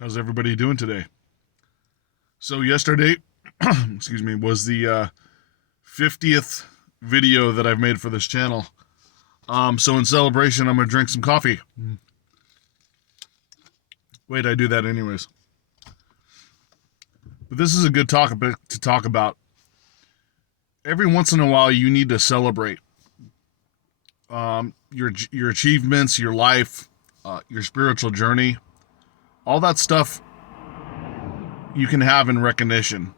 How's everybody doing today? So yesterday, excuse me, was the 50th video that I've made for this channel. So in celebration, I'm gonna drink some coffee. Wait, I do that anyways. But this is a good topic to talk about. Every once in a while, you need to celebrate your achievements, your life, your spiritual journey, all that stuff you can have in recognition.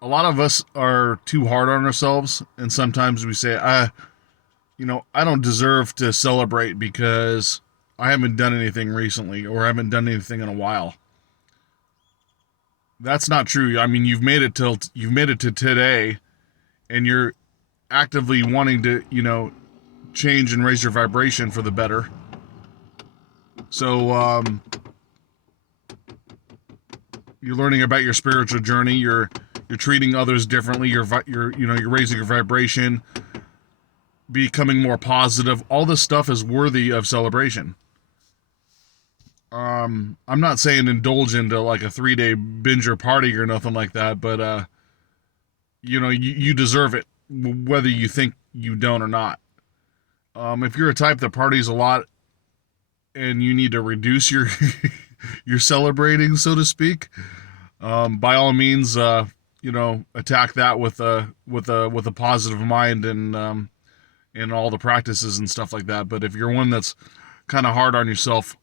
A lot of us are too hard on ourselves, and sometimes we say, I don't deserve to celebrate because I haven't done anything recently or I haven't done anything in a while. That's not true. I mean, you've made it to today, and you're actively wanting to, change and raise your vibration for the better. So, you're learning about your spiritual journey. You're treating others differently. You're raising your vibration, becoming more positive. All this stuff is worthy of celebration. I'm not saying indulge into like a 3-day binger party or nothing like that, but you deserve it, whether you think you don't or not. If you're a type that parties a lot and you need to reduce your your celebrating, so to speak, by all means, attack that with a positive mind and all the practices and stuff like that. But if you're one that's kind of hard on yourself,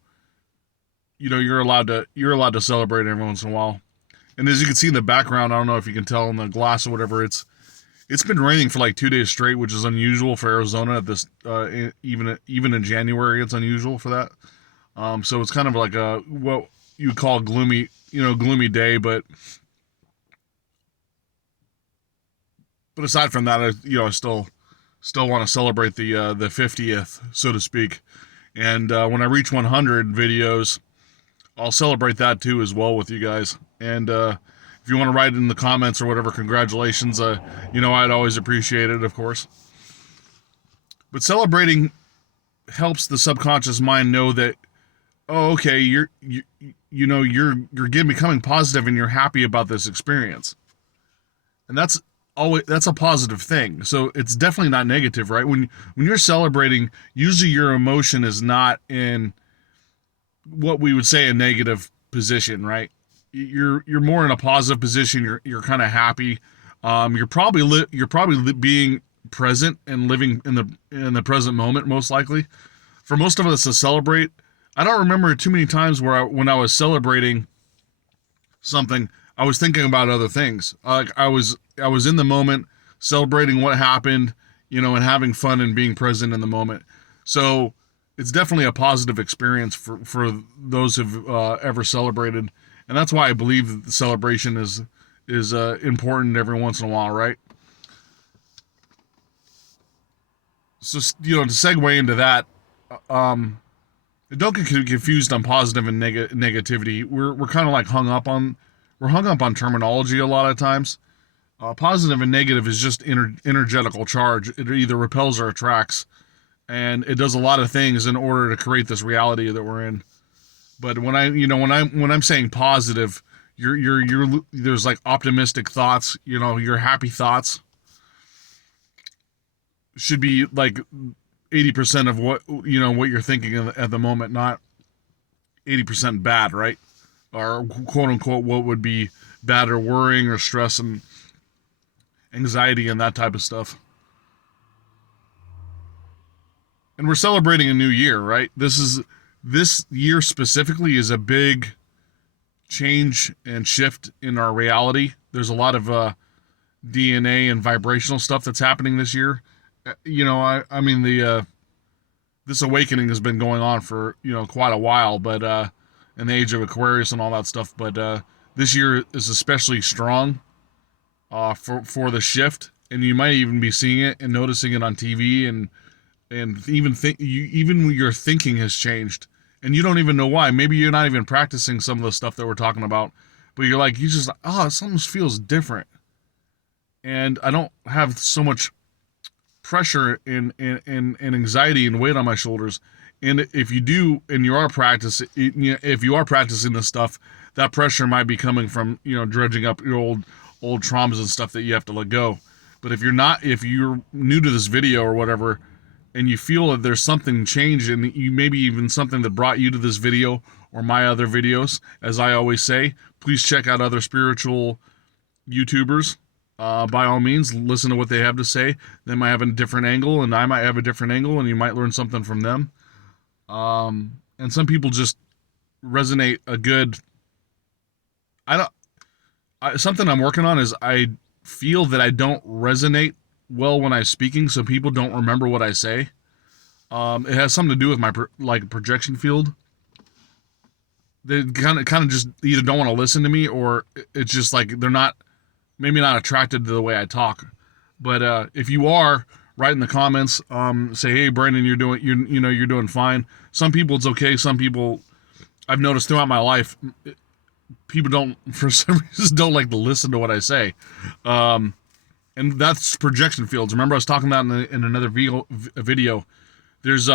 you're allowed to celebrate every once in a while. And as you can see in the background, I don't know if you can tell in the glass or whatever, it's been raining for like 2 days straight, which is unusual for Arizona at this even in January. It's unusual for that. So it's kind of like a what you would call a gloomy day, but aside from that, I still want to celebrate the 50th, so to speak. And when I reach 100 videos, I'll celebrate that too as well with you guys. And if you want to write in the comments or whatever, congratulations. I'd always appreciate it, of course. But celebrating helps the subconscious mind know that, oh, okay, you're becoming positive and you're happy about this experience, and that's a positive thing. So it's definitely not negative, right? When you're celebrating, usually your emotion is not in what we would say a negative position, right? You're more in a positive position. You're kind of happy. You're probably being present and living in the present moment, most likely. For most of us to celebrate, I don't remember too many times when I was celebrating something, I was thinking about other things. Like I was in the moment, celebrating what happened, and having fun and being present in the moment. So it's definitely a positive experience for those who've ever celebrated, and that's why I believe that the celebration is important every once in a while, right? So to segue into that, don't get confused on positive and negativity. We're kind of like hung up on terminology a lot of times. Positive and negative is just energetical charge. It either repels or attracts, and it does a lot of things in order to create this reality that we're in. But when I'm saying positive, you're there's like optimistic thoughts. Your happy thoughts should be like 80% of what you're thinking at the moment, not 80% bad, right? Or quote unquote what would be bad, or worrying or stress and anxiety and that type of stuff. And we're celebrating a new year, right? This year specifically is a big change and shift in our reality. There's a lot of DNA and vibrational stuff that's happening this year. I mean the this awakening has been going on for quite a while, but in the age of Aquarius and all that stuff. But this year is especially strong for the shift, and you might even be seeing it and noticing it on TV, and even your thinking has changed, and you don't even know why. Maybe you're not even practicing some of the stuff that we're talking about, but you're like, something feels different, and I don't have so much pressure and anxiety and weight on my shoulders. And if you do, and you are practicing, if you are practicing this stuff, that pressure might be coming from dredging up your old traumas and stuff that you have to let go. But if you're not, if you're new to this video or whatever, and you feel that there's something changed, and you maybe even something that brought you to this video or my other videos, as I always say, please check out other spiritual YouTubers. By all means, listen to what they have to say. They might have a different angle, and I might have a different angle, and you might learn something from them. And some people just resonate a good. Something I'm working on is I feel that I don't resonate well when I'm speaking, so people don't remember what I say. It has something to do with my projection field. They kind of just either don't want to listen to me, or it's just like they're not attracted to the way I talk. But if you are, write in the comments. Say, hey, Brandon, you're doing fine. Some people it's okay. Some people, I've noticed throughout my life, people don't, for some reason, don't like to listen to what I say. And that's projection fields. Remember I was talking about in another video. There's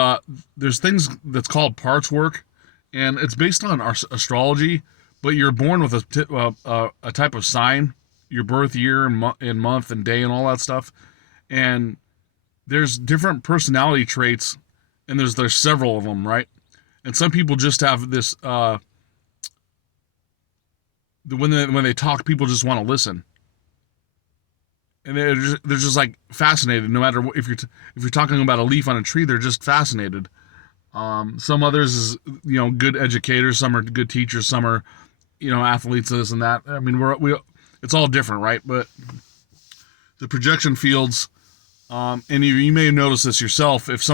things that's called parts work, and it's based on our astrology. But you're born with a type of sign, your birth year and month and day and all that stuff, and there's different personality traits, and there's several of them, right? And some people just have this. When they talk, people just want to listen, and they're just like fascinated. No matter if you're talking about a leaf on a tree, they're just fascinated. Some others is good educators, some are good teachers, some are athletes, this and that. I mean, it's all different, right? But the projection fields, and you may have noticed this yourself. If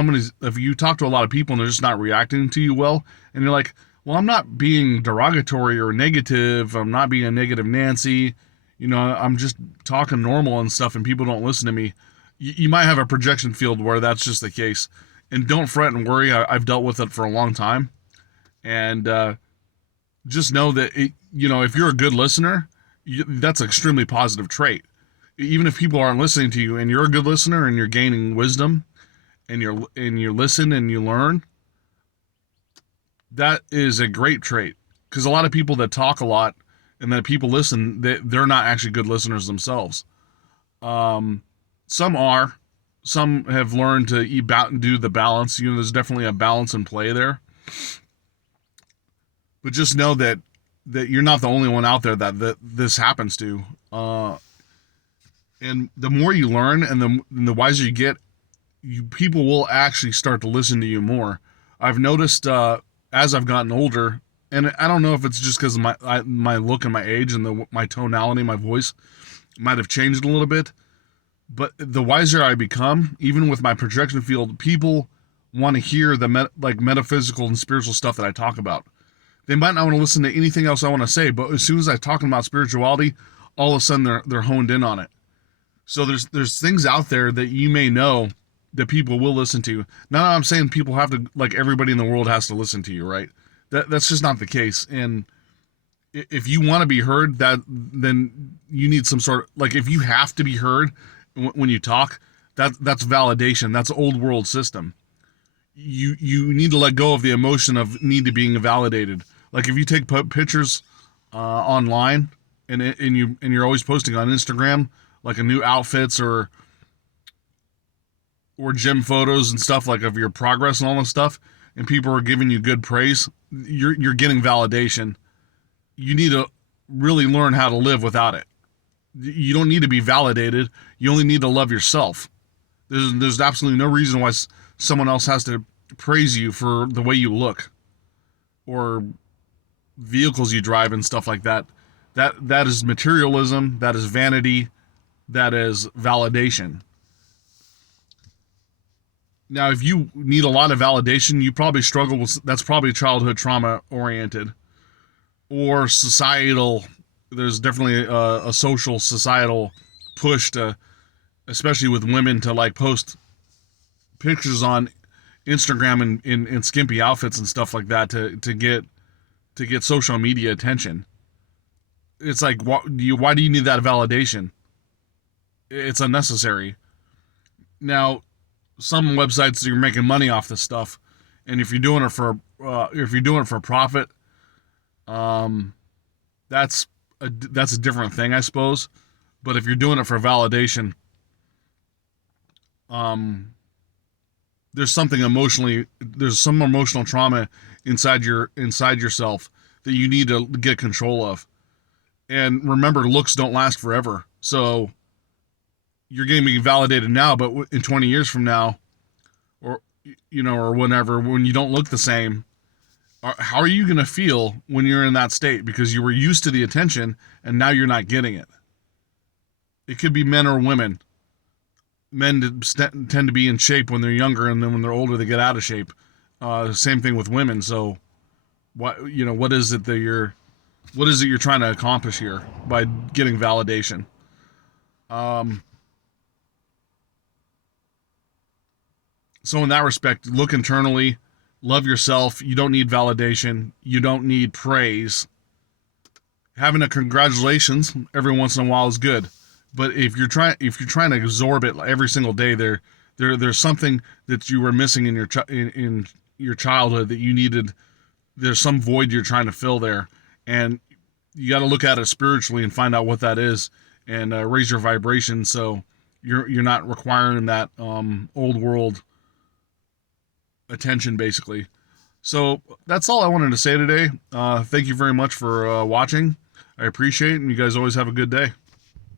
you talk to a lot of people and they're just not reacting to you well, and you're like, well, I'm not being derogatory or negative. I'm not being a negative Nancy. I'm just talking normal and stuff, and people don't listen to me. You might have a projection field where that's just the case. And don't fret and worry. I've dealt with it for a long time. And just know that, if you're a good listener, that's an extremely positive trait. Even if people aren't listening to you and you're a good listener and you're gaining wisdom and you listen and you learn, that is a great trait. Because a lot of people that talk a lot and that people listen, they're not actually good listeners themselves. Some are. Some have learned to do the balance. There's definitely a balance in play there. But just know that you're not the only one out there that this happens to. And the more you learn and the wiser you get, people will actually start to listen to you more. I've noticed as I've gotten older, and I don't know if it's just because of my look and my age and my tonality, my voice might have changed a little bit. But the wiser I become, even with my projection field, people want to hear the metaphysical and spiritual stuff that I talk about. They might not want to listen to anything else I want to say, but as soon as I'm talking about spirituality, all of a sudden they're honed in on it. So there's things out there that you may know that people will listen to. Now I'm saying people have to, everybody in the world has to listen to you, right? That's just not the case. And if you want to be heard, then you need some sort of, if you have to be heard when you talk, that's validation. That's old world system. You need to let go of the emotion of need to being validated. If you take pictures online and you're always posting on Instagram, a new outfits or gym photos and stuff, of your progress and all this stuff, and people are giving you good praise, you're getting validation. You need to really learn how to live without it. You don't need to be validated. You only need to love yourself. There's absolutely no reason why someone else has to praise you for the way you look or vehicles you drive and stuff like that. That is materialism. That is vanity. That is validation. Now, if you need a lot of validation, you probably struggle with, that's probably childhood trauma oriented or societal. There's definitely a social societal push to, especially with women, to post pictures on Instagram in skimpy outfits and stuff like that to get social media attention. It's why do you need that validation? It's unnecessary. Now, some websites, you're making money off this stuff, And if you're doing it for profit, um, that's a different thing, I suppose. But if you're doing it for validation, um, there's some emotional trauma inside yourself that you need to get control of. And remember, looks don't last forever. So you're getting to be validated now, but in 20 years from now, or or whenever, when you don't look the same, how are you going to feel when you're in that state? Because you were used to the attention and now you're not getting it. It could be men or women. Men tend to be in shape when they're younger, and then when they're older, they get out of shape. Same thing with women. So, what is it that you're trying to accomplish here by getting validation? Um, so in that respect, look internally, love yourself. You don't need validation. You don't need praise. Having a congratulations every once in a while is good, but if you're trying to absorb it every single day, there's something that you were missing in in your childhood that you needed. There's some void you're trying to fill there, and you got to look at it spiritually and find out what that is, and raise your vibration so you're not requiring that old world attention, basically. So that's all I wanted to say today. Thank you very much for watching. I appreciate it, and you guys always have a good day.